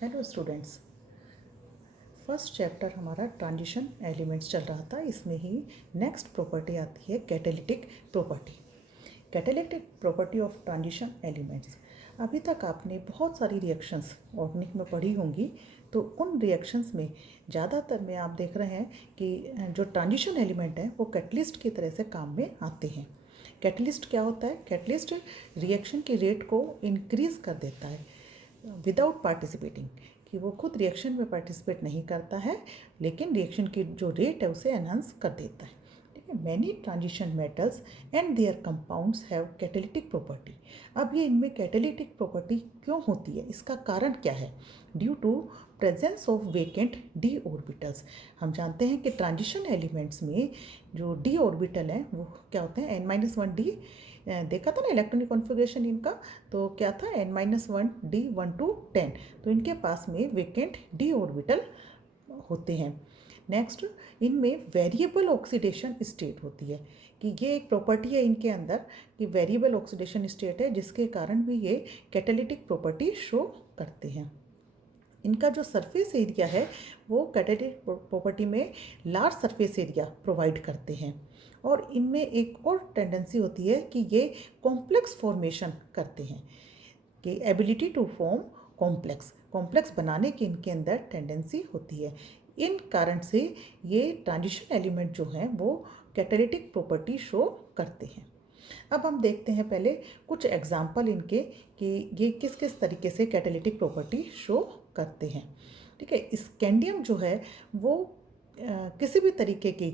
Hello students, first chapter हमारा transition elements चल रहा था। इसमें ही नेक्स्ट प्रॉपर्टी आती है catalytic property. Catalytic property of transition elements. अभी तक आपने बहुत सारी रिएक्शंस ऑर्गेनिक में पढ़ी होंगी, तो उन रिएक्शंस में ज़्यादातर में आप देख रहे हैं कि जो ट्रांजिशन एलिमेंट है वो कैटलिस्ट की तरह से काम में आते हैं। कैटलिस्ट क्या होता है? कैटलिस्ट रिएक्शन की रेट को इंक्रीज़ कर देता है विदाउट पार्टिसिपेटिंग, कि वो खुद रिएक्शन में पार्टिसिपेट नहीं करता है, लेकिन रिएक्शन की जो रेट है उसे एनहांस कर देता है। ठीक है। Many transition metals and there compounds have catalytic property. अब ये इनमें कैटालिटिक प्रॉपर्टी क्यों होती है, इसका कारण क्या है? Due to presence of vacant D orbitals. हम जानते हैं कि ट्रांजिशन एलिमेंट्स में जो डी ऑर्बिटल हैं वो क्या होते हैं? n-1 D. देखा था ना इलेक्ट्रॉनिक कॉन्फ़िगरेशन इनका, तो क्या था? n-1 D 1 to 10। तो इनके पास में वेकेंट डी ऑर्बिटल होते हैं। नेक्स्ट, इनमें वेरिएबल ऑक्सीडेशन स्टेट होती है, कि ये एक प्रॉपर्टी है इनके अंदर कि वेरिएबल ऑक्सीडेशन स्टेट है, जिसके कारण भी ये कैटालिटिक प्रॉपर्टी शो करते हैं। इनका जो सरफेस एरिया है वो कैटालिटिक प्रॉपर्टी में लार्ज सरफेस एरिया प्रोवाइड करते हैं। और इनमें एक और टेंडेंसी होती है कि ये कॉम्प्लेक्स फॉर्मेशन करते हैं, कि एबिलिटी टू फॉर्म कॉम्प्लेक्स बनाने की इनके अंदर टेंडेंसी होती है। इन कारण से ये ट्रांजिशन एलिमेंट जो हैं वो कैटालिटिक प्रॉपर्टी शो करते हैं। अब हम देखते हैं पहले कुछ एग्जाम्पल इनके, कि ये किस किस तरीके से कैटालिटिक प्रॉपर्टी शो करते हैं। ठीक है। स्कैंडियम जो है वो किसी भी तरीके की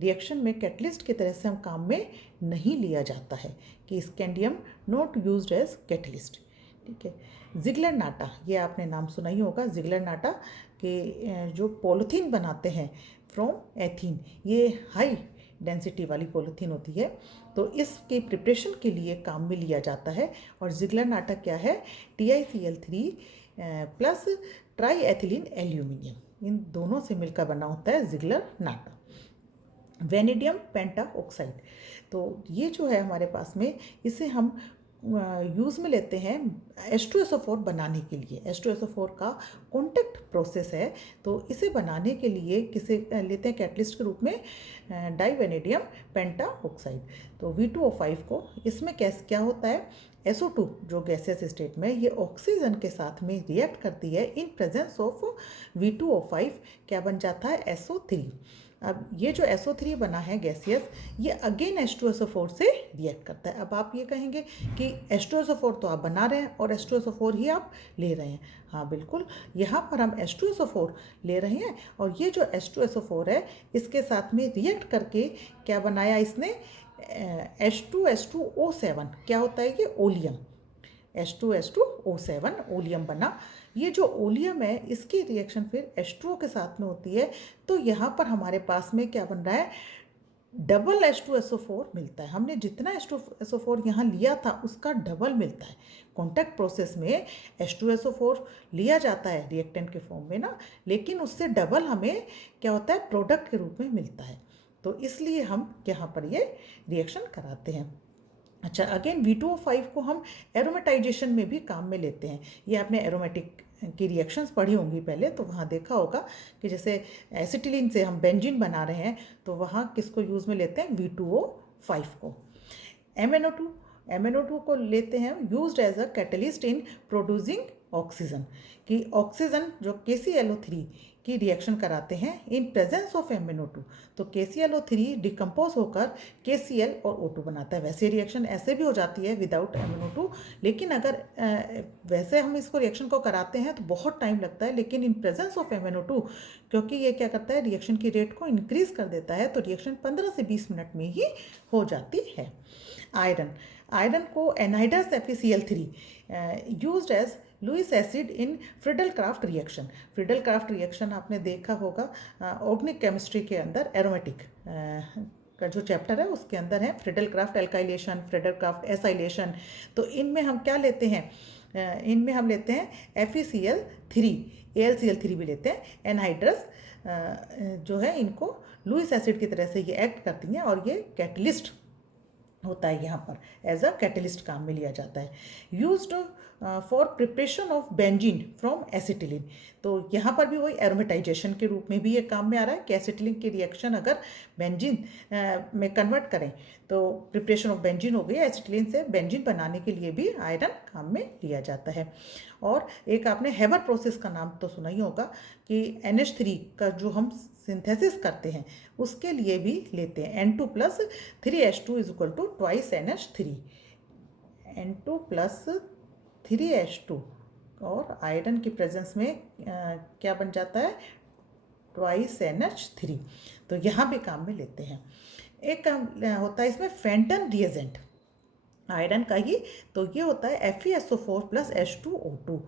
रिएक्शन में कैटलिस्ट की तरह से हम काम में नहीं लिया जाता है, कि scandium not used as catalyst. ठीक है। जिगलर नाटा, ये आपने नाम सुना ही होगा। जिगलर नाटा के जो पॉलीथीन बनाते हैं फ्रॉम एथीन, ये हाई डेंसिटी वाली पॉलीथीन होती है, तो इसके प्रिपरेशन के लिए काम में लिया जाता है। और जिगलर नाटा क्या है? TiCl3 plus tri ethylene aluminium, इन दोनों से मिलकर बना होता है Ziegler Natta. Vanadium penta oxide, तो ये जो है हमारे पास में, इसे हम यूज़ में लेते हैं H2SO4 बनाने के लिए। H2SO4 का कॉन्टैक्ट प्रोसेस है, तो इसे बनाने के लिए किसे लेते हैं कैटलिस्ट के रूप में? डाइवेनेडियम पेंटा ऑक्साइड। तो V2O5 को, इसमें क्या होता है? SO2 जो गैसियस स्टेट में, ये ऑक्सीजन के साथ में रिएक्ट करती है। इन प्रेजेंस ऑफ V2O5 क्या बन जाता है? SO3। अब ये जो SO3 बना है गैसियस, ये अगेन H2SO4 से रिएक्ट करता है। अब आप ये कहेंगे कि H2SO4 तो आप बना रहे हैं और H2SO4 ही आप ले रहे हैं। हाँ बिल्कुल, यहाँ पर हम H2SO4 ले रहे हैं, और ये जो H2SO4 है इसके साथ में रिएक्ट करके क्या बनाया इसने? H2H2O7। क्या होता है ये? ओलियम। H2H2O7 ओलियम बना। ये जो ओलियम है इसकी रिएक्शन फिर H2O के साथ में होती है, तो यहाँ पर हमारे पास में क्या बन रहा है? डबल H2SO4 मिलता है। हमने जितना H2SO4 यहाँ लिया था उसका डबल मिलता है। कॉन्टैक्ट प्रोसेस में H2SO4 लिया जाता है रिएक्टेंट के फॉर्म में ना, लेकिन उससे डबल हमें क्या होता है? प्रोडक्ट के रूप में मिलता है। तो इसलिए हम यहाँ पर ये रिएक्शन कराते हैं। अच्छा, अगेन V2O5 को हम एरोमेटाइजेशन में भी काम में लेते हैं। ये आपने एरोमेटिक की रिएक्शंस पढ़ी होंगी पहले, तो वहाँ देखा होगा कि जैसे एसिटिलीन से हम बेंजीन बना रहे हैं, तो वहाँ किसको यूज़ में लेते हैं? V2O5 को। MnO2 को लेते हैं used as a catalyst in producing oxygen, कि ऑक्सीजन जो KClO3 की रिएक्शन कराते हैं इन प्रेजेंस ऑफ MnO2, तो KClO3 डिकम्पोज होकर KCl और O2 बनाता है। वैसे रिएक्शन ऐसे भी हो जाती है विदाउट MnO2, लेकिन अगर वैसे हम इसको रिएक्शन को कराते हैं तो बहुत टाइम लगता है, लेकिन इन प्रेजेंस ऑफ MnO2, क्योंकि ये क्या करता है? रिएक्शन की रेट को इंक्रीज कर देता है, तो रिएक्शन 15 से 20 मिनट में ही हो जाती है। आयरन को anhydrous FeCl3 used as Lewis acid in Friedel Crafts reaction. Friedel Crafts reaction आपने देखा होगा ऑर्गेनिक केमिस्ट्री के अंदर, एरोमेटिक का जो चैप्टर है उसके अंदर है फ्रिडल-क्राफ्ट एल्काइलेशन, फ्रिडल-क्राफ्ट एसाइलेशन। तो इनमें हम क्या लेते हैं? इनमें हम लेते हैं FeCl3, AlCl3 भी लेते हैं। एनहाइड्रस जो है इनको लुईस एसिड की तरह से ये एक्ट करती हैं, और ये कैटलिस्ट होता है यहाँ पर एज अ कैटलिस्ट काम में लिया जाता है। Used for preparation of benzene from acetylene, तो यहाँ पर भी वही एरोमेटाइजेशन के रूप में भी ये काम में आ रहा है कि एसिटिलीन की रिएक्शन अगर बेंजीन में कन्वर्ट करें तो प्रिपरेशन ऑफ बेंजीन हो गई, एसिटिलीन से बेंजीन बनाने के लिए भी आयरन काम में लिया जाता है। और एक आपने हेबर प्रोसेस का नाम तो सुना ही होगा कि NH3 का जो हम सिंथेसिस करते हैं उसके लिए भी लेते हैं N2 plus 3H2 is equal to twice NH3, N2 plus 3H2 और आयरन की प्रेजेंस में क्या बन जाता है ट्वाइस NH3, तो यहाँ भी काम में लेते हैं। एक काम होता है इसमें फेंटन रिएजेंट आयरन का ही, तो ये होता है FeSO4 प्लस H2O2,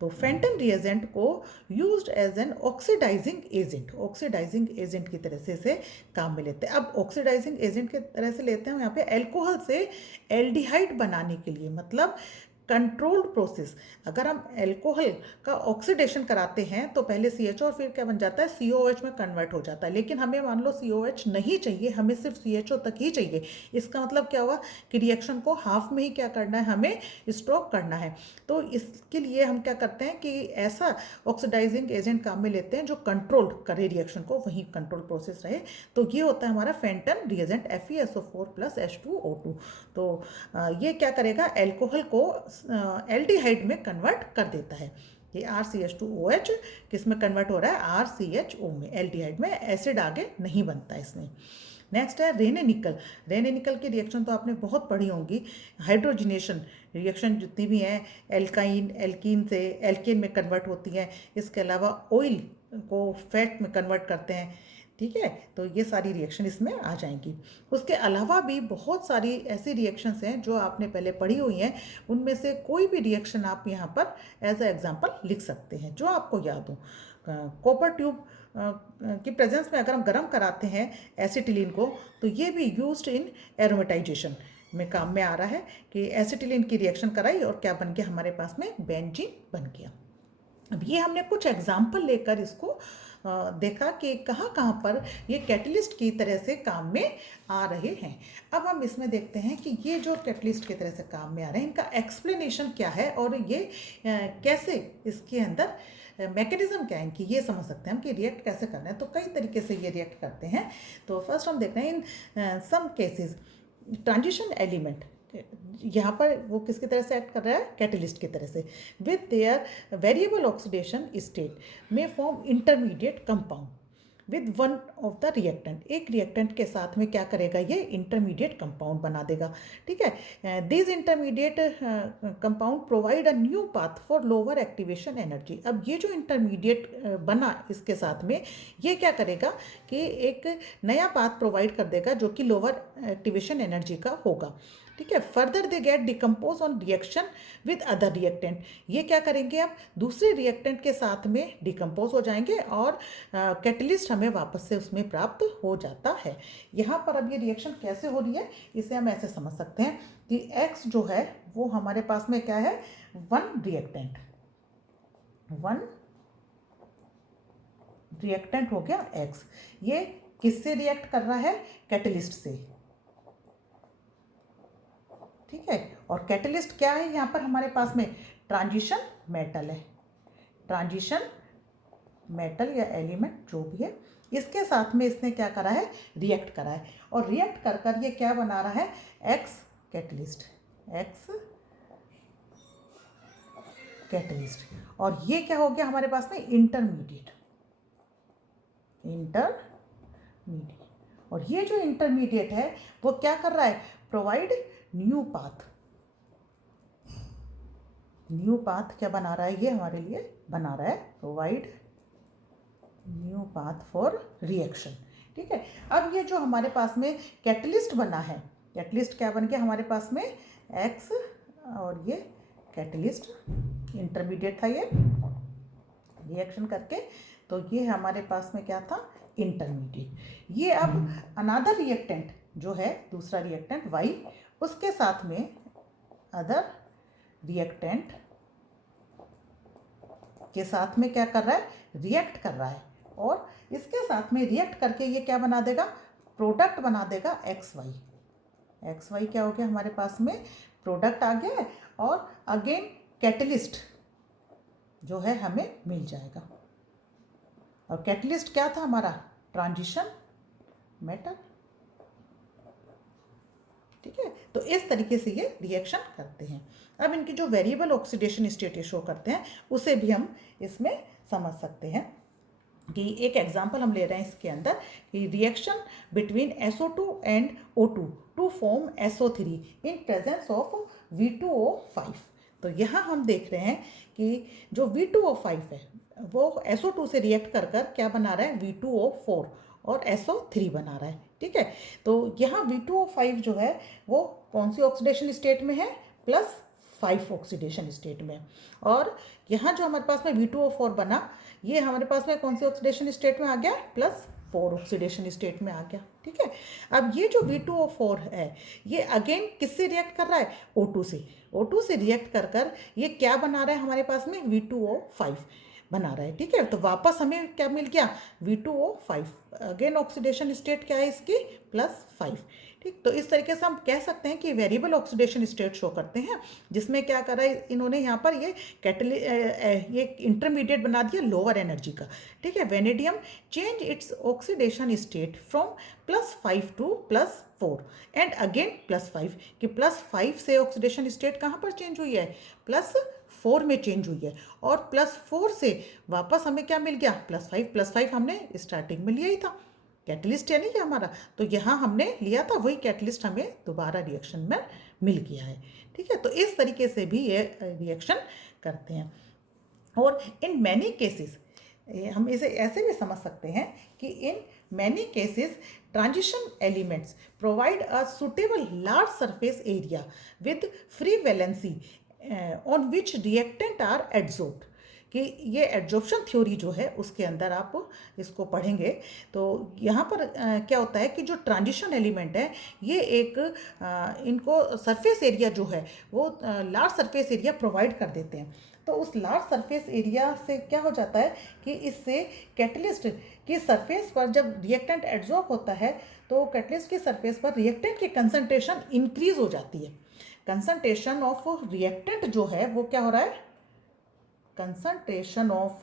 तो फेंटन रिएजेंट को used as an oxidizing agent की तरह से इसे काम में लेते हैं। अब ऑक्सीडाइजिंग एजेंट की तरह से लेते हैं हम यहाँ पे अल्कोहल से एल्डिहाइड बनाने के लिए, मतलब कंट्रोल्ड प्रोसेस। अगर हम अल्कोहल का ऑक्सीडेशन कराते हैं तो पहले CH और फिर क्या बन जाता है COH में कन्वर्ट हो जाता है, लेकिन हमें मान लो COH नहीं चाहिए, हमें सिर्फ CHO तक ही चाहिए। इसका मतलब क्या हुआ कि रिएक्शन को हाफ में ही क्या करना है, हमें स्टॉप करना है। तो इसके लिए हम क्या करते हैं कि ऐसा ऑक्सीडाइजिंग एजेंट काम में लेते हैं जो कंट्रोल करे रिएक्शन को, वहीं कंट्रोल प्रोसेस रहे, तो ये होता है हमारा Fenton reagent FeSO4 plus H2O2। तो ये क्या करेगा, अल्कोहल को एल्डिहाइड में कन्वर्ट कर देता है। ये RCH2OH किस में कन्वर्ट हो रहा है, RCHO में, एल्डिहाइड में, एसिड आगे नहीं बनता इसमें। नेक्स्ट है रेने निकल की रिएक्शन तो आपने बहुत पढ़ी होंगी। हाइड्रोजिनेशन रिएक्शन जितनी भी हैं एल्कीन से एल्केन में कन्वर्ट होती हैं, इसके अलावा ऑयल को फैट में कन्वर्ट करते हैं, ठीक है, तो ये सारी रिएक्शन इसमें आ जाएंगी। उसके अलावा भी बहुत सारी ऐसी रिएक्शंस हैं जो आपने पहले पढ़ी हुई हैं, उनमें से कोई भी रिएक्शन आप यहाँ पर एज ए एग्जांपल लिख सकते हैं जो आपको याद हो। कॉपर ट्यूब की प्रेजेंस में अगर हम गर्म कराते हैं एसिटिलीन को, तो ये भी यूज्ड इन एरोमेटाइजेशन में काम में आ रहा है कि एसिटिलीन की रिएक्शन कराई और क्या बन गया हमारे पास में, बेंजीन बन गया। अब ये हमने कुछ एग्जाम्पल लेकर इसको देखा कि कहाँ कहाँ पर ये कैटलिस्ट की तरह से काम में आ रहे हैं। अब हम इसमें देखते हैं कि ये जो कैटलिस्ट की तरह से काम में आ रहे हैं इनका एक्सप्लेनेशन क्या है और ये कैसे इसके अंदर मैकेनिज्म क्या है इनकी, ये समझ सकते हैं हम कि रिएक्ट कैसे करना है। तो कई तरीके से ये रिएक्ट करते हैं। तो फर्स्ट हम देख रहे हैं इन सम केसेस ट्रांजिशन एलिमेंट, यहाँ पर वो किसकी तरह से एक्ट कर रहा है, कैटलिस्ट की तरह से, with their variable oxidation state में form intermediate compound with one of the reactant, एक रिएक्टेंट के साथ में क्या करेगा, ये इंटरमीडिएट कंपाउंड बना देगा, ठीक है। This intermediate compound provide a new path for lower activation energy. अब ये जो इंटरमीडिएट बना इसके साथ में ये क्या करेगा कि एक नया पाथ प्रोवाइड कर देगा जो कि लोअर एक्टिवेशन एनर्जी का होगा, ठीक है। Further they get decompose on reaction with other reactant, ये क्या करेंगे अब दूसरे रिएक्टेंट के साथ में डिकम्पोज हो जाएंगे और कैटलिस्ट हमें वापस से उसमें प्राप्त हो जाता है। यहाँ पर अब ये रिएक्शन कैसे हो रही है इसे हम ऐसे समझ सकते हैं कि X जो है वो हमारे पास में क्या है, वन रिएक्टेंट हो गया X, ये किससे रिएक्ट कर रहा है, कैटलिस्ट से, ठीक है। और कैटलिस्ट क्या है यहाँ पर हमारे पास में, ट्रांजिशन मेटल है, ट्रांजिशन मेटल या एलिमेंट जो भी है, इसके साथ में इसने क्या करा है, रिएक्ट करा है और रिएक्ट कर कर ये क्या बना रहा है, एक्स कैटलिस्ट, और ये क्या हो गया हमारे पास में, इंटरमीडिएट, और ये जो इंटरमीडिएट है वो क्या कर रहा है, प्रोवाइड न्यू पाथ क्या बना रहा है, ये हमारे लिए बना रहा है, provide new path for reaction, ठीक है। अब ये जो हमारे पास में कैटलिस्ट बना है, कैटलिस्ट क्या बन गया हमारे पास में, एक्स, और ये कैटलिस्ट इंटरमीडिएट था, ये रिएक्शन करके, तो ये हमारे पास में क्या था, इंटरमीडिएट। ये अब अनदर रिएक्टेंट जो है, दूसरा रिएक्टेंट वाई, उसके साथ में अदर रिएक्टेंट के साथ में क्या कर रहा है, रिएक्ट कर रहा है और इसके साथ में रिएक्ट करके ये क्या बना देगा, प्रोडक्ट बना देगा एक्स वाई, एक्स वाई क्या हो गया हमारे पास में, प्रोडक्ट आ गया है, और अगेन कैटलिस्ट जो है हमें मिल जाएगा। और कैटलिस्ट क्या था हमारा, ट्रांजिशन मेटल। ठीक है, तो इस तरीके से ये रिएक्शन करते हैं। अब इनकी जो वेरिएबल ऑक्सीडेशन स्टेट ये शो करते हैं उसे भी हम इसमें समझ सकते हैं कि एक एग्जांपल हम ले रहे हैं इसके अंदर कि reaction between SO2 and O2 to form SO3 in presence of V2O5। तो यहाँ हम देख रहे हैं कि जो V2O5 है वो SO2 से रिएक्ट कर कर क्या बना रहा है, V2O4 और SO3 बना रहा है। ठीक है, तो यहाँ V2O5 जो है वो कौन सी ऑक्सीडेशन स्टेट में है, +5 ऑक्सीडेशन स्टेट में। और यहाँ जो हमारे पास में V2O4 बना, ये हमारे पास में कौन सी ऑक्सीडेशन स्टेट में आ गया, +4 ऑक्सीडेशन स्टेट में आ गया। ठीक है, अब ये जो V2O4 है ये अगेन किससे रिएक्ट कर रहा है, O2 से। O2 से रिएक्ट कर कर ये क्या बना रहा है हमारे पास में, V2O5 बना रहा है। ठीक है, तो वापस हमें क्या मिल गया, V2O5। अगेन ऑक्सीडेशन स्टेट क्या है इसकी, +5। ठीक, तो इस तरीके से हम कह सकते हैं कि वेरिएबल ऑक्सीडेशन स्टेट शो करते हैं, जिसमें क्या करा है इन्होंने यहाँ पर ये इंटरमीडिएट बना दिया लोअर एनर्जी का। ठीक है, vanadium change its oxidation state from +5 to +4 and again +5, कि +5 से ऑक्सीडेशन स्टेट कहाँ पर चेंज हुई है, +4 में चेंज हुई है। और +4 से वापस हमें क्या मिल गया, +5 हमने स्टार्टिंग में लिया ही था, कैटलिस्ट है नहीं कि हमारा, तो यहाँ हमने लिया था वही कैटलिस्ट हमें दोबारा रिएक्शन में मिल गया है। ठीक है, तो इस तरीके से भी ये रिएक्शन करते हैं। और इन मैनी केसेस हम इसे ऐसे भी समझ सकते हैं कि in many cases transition elements provide a suitable large surface area with free valency on which reactant are adsorbed. कि ये एड्जॉर्प्शन थ्योरी जो है उसके अंदर आप इसको पढ़ेंगे तो यहाँ पर क्या होता है कि जो ट्रांजिशन एलिमेंट है ये एक इनको सरफेस एरिया जो है वो लार्ज सरफेस एरिया प्रोवाइड कर देते हैं। तो उस लार्ज सरफेस एरिया से क्या हो जाता है कि इससे कैटलिस्ट की सरफेस पर जब रिएक्टेंट एड्सॉर्ब होता है तो कैटलिस्ट की सरफेस पर रिएक्टेंट की कंसंट्रेशन इंक्रीज हो जाती है। कंसंट्रेशन ऑफ रिएक्टेंट जो है वो क्या हो रहा है, कंसंट्रेशन ऑफ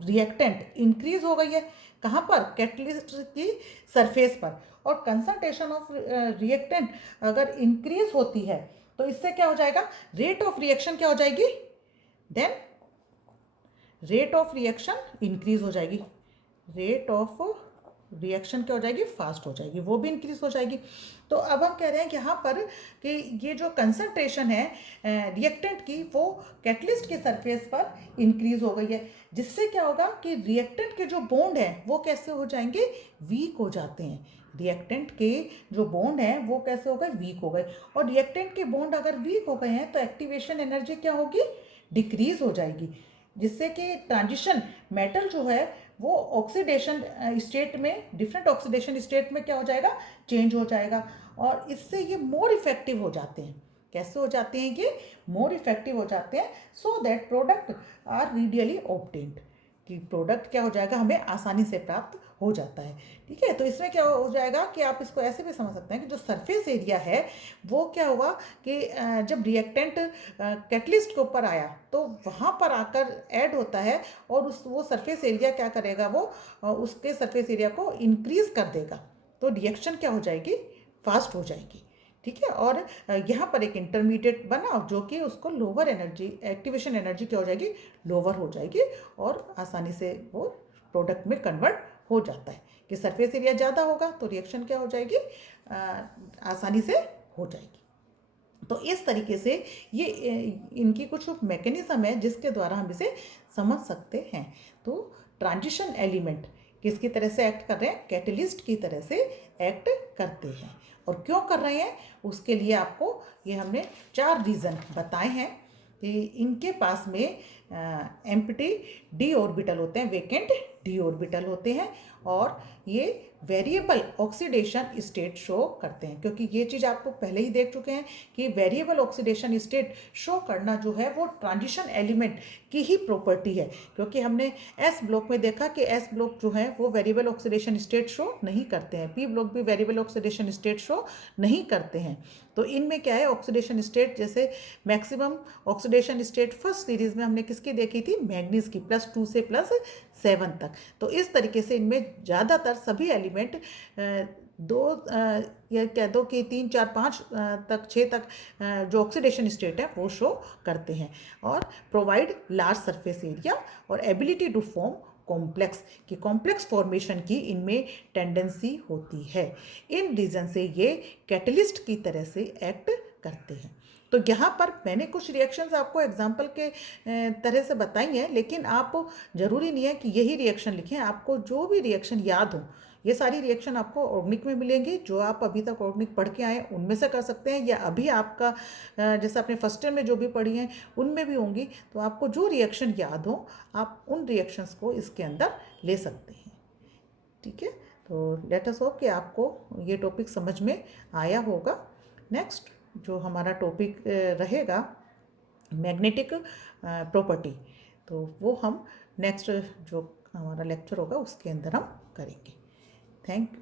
रिएक्टेंट इंक्रीज हो गई है, कहाँ पर, कैटलिस्ट की सरफेस पर। और कंसंट्रेशन ऑफ रिएक्टेंट अगर इंक्रीज होती है तो इससे क्या हो जाएगा, रेट ऑफ रिएक्शन क्या हो जाएगी, then rate of reaction increase हो जाएगी, रेट ऑफ रिएक्शन क्या हो जाएगी, फास्ट हो जाएगी, वो भी इंक्रीज हो जाएगी। तो अब हम कह रहे हैं कि यहाँ पर कि ये जो कंसंट्रेशन है रिएक्टेंट की वो कैटलिस्ट की सरफेस पर इंक्रीज हो गई है, जिससे क्या होगा कि रिएक्टेंट के जो बॉन्ड हैं वो कैसे हो जाएंगे, वीक हो जाते हैं। रिएक्टेंट के जो बॉन्ड हैं वो कैसे हो गए, वीक हो गए। और रिएक्टेंट के बॉन्ड अगर वीक हो गए हैं तो एक्टिवेशन एनर्जी क्या होगी, डिक्रीज हो जाएगी, जिससे कि ट्रांजिशन मेटल जो है वो ऑक्सीडेशन स्टेट में, डिफरेंट ऑक्सीडेशन स्टेट में क्या हो जाएगा, चेंज हो जाएगा। और इससे ये मोर इफेक्टिव हो जाते हैं। कैसे हो जाते हैं ये, मोर इफेक्टिव हो जाते हैं, so that product are readily obtained, कि प्रोडक्ट क्या हो जाएगा, हमें आसानी से प्राप्त हो जाता है। ठीक है, तो इसमें क्या हो जाएगा कि आप इसको ऐसे भी समझ सकते हैं कि जो सरफेस एरिया है वो क्या होगा कि जब रिएक्टेंट कैटलिस्ट के ऊपर आया तो वहाँ पर आकर ऐड होता है और वो सरफेस एरिया क्या करेगा, वो उसके सरफेस एरिया को इंक्रीज कर देगा, तो रिएक्शन क्या हो जाएगी, फास्ट हो जाएगी। ठीक है, और यहाँ पर एक इंटरमीडिएट बना जो कि उसको लोअर एनर्जी, एक्टिवेशन एनर्जी क्या हो जाएगी, लोअर हो जाएगी और आसानी से वो प्रोडक्ट में कन्वर्ट हो जाता है कि सरफेस एरिया ज़्यादा होगा तो रिएक्शन क्या हो जाएगी, आसानी से हो जाएगी। तो इस तरीके से ये इनकी कुछ मैकेनिज्म है जिसके द्वारा हम इसे समझ सकते हैं। तो ट्रांजिशन एलिमेंट किसकी तरह से एक्ट कर रहे हैं, कैटलिस्ट की तरह से एक्ट करते हैं। और क्यों कर रहे हैं उसके लिए आपको ये हमने 4 रीज़न बताए हैं कि इनके पास में एम्प्टी डी ऑर्बिटल होते हैं, वेकेंट डी ऑर्बिटल होते हैं, और ये वेरिएबल ऑक्सीडेशन स्टेट शो करते हैं, क्योंकि ये चीज़ आपको पहले ही देख चुके हैं कि वेरिएबल ऑक्सीडेशन स्टेट शो करना जो है वो ट्रांजिशन एलिमेंट की ही प्रॉपर्टी है, क्योंकि हमने एस ब्लॉक में देखा कि एस ब्लॉक जो है वो वेरिएबल ऑक्सीडेशन स्टेट शो नहीं करते हैं, पी ब्लॉक भी वेरिएबल ऑक्सीडेशन स्टेट शो नहीं करते हैं। तो इनमें क्या है, ऑक्सीडेशन स्टेट जैसे maximum oxidation state first series में हमने किसकी देखी थी, मैग्नीज की, +2 से +7 तक। तो इस तरीके से इनमें ज़्यादातर सभी एलिमेंट दो या कह दो कि 3 4 5 तक 6 तक जो ऑक्सीडेशन स्टेट है वो शो करते हैं, और प्रोवाइड लार्ज सरफेस एरिया और एबिलिटी टू फॉर्म कॉम्प्लेक्स, की कॉम्प्लेक्स फॉर्मेशन की इनमें टेंडेंसी होती है। इन रीज़न से ये कैटलिस्ट की तरह से एक्ट करते हैं। तो यहाँ पर मैंने कुछ रिएक्शंस आपको एग्जाम्पल के तरह से बताई हैं, लेकिन आप ज़रूरी नहीं है कि यही रिएक्शन लिखें, आपको जो भी रिएक्शन याद हो, ये सारी रिएक्शन आपको ऑर्गेनिक में मिलेंगी, जो आप अभी तक ऑर्गेनिक पढ़ के आए उनमें से कर सकते हैं, या अभी आपका जैसे आपने फर्स्ट ईयर में जो भी पढ़ी हैं उनमें भी होंगी। तो आपको जो रिएक्शन याद हो आप उन रिएक्शंस को इसके अंदर ले सकते हैं। ठीक है, तो लेट अस होप कि आपको ये टॉपिक समझ में आया होगा। नेक्स्ट जो हमारा टॉपिक रहेगा मैग्नेटिक प्रॉपर्टी, तो वो हम नेक्स्ट जो हमारा लेक्चर होगा उसके अंदर हम करेंगे। थैंक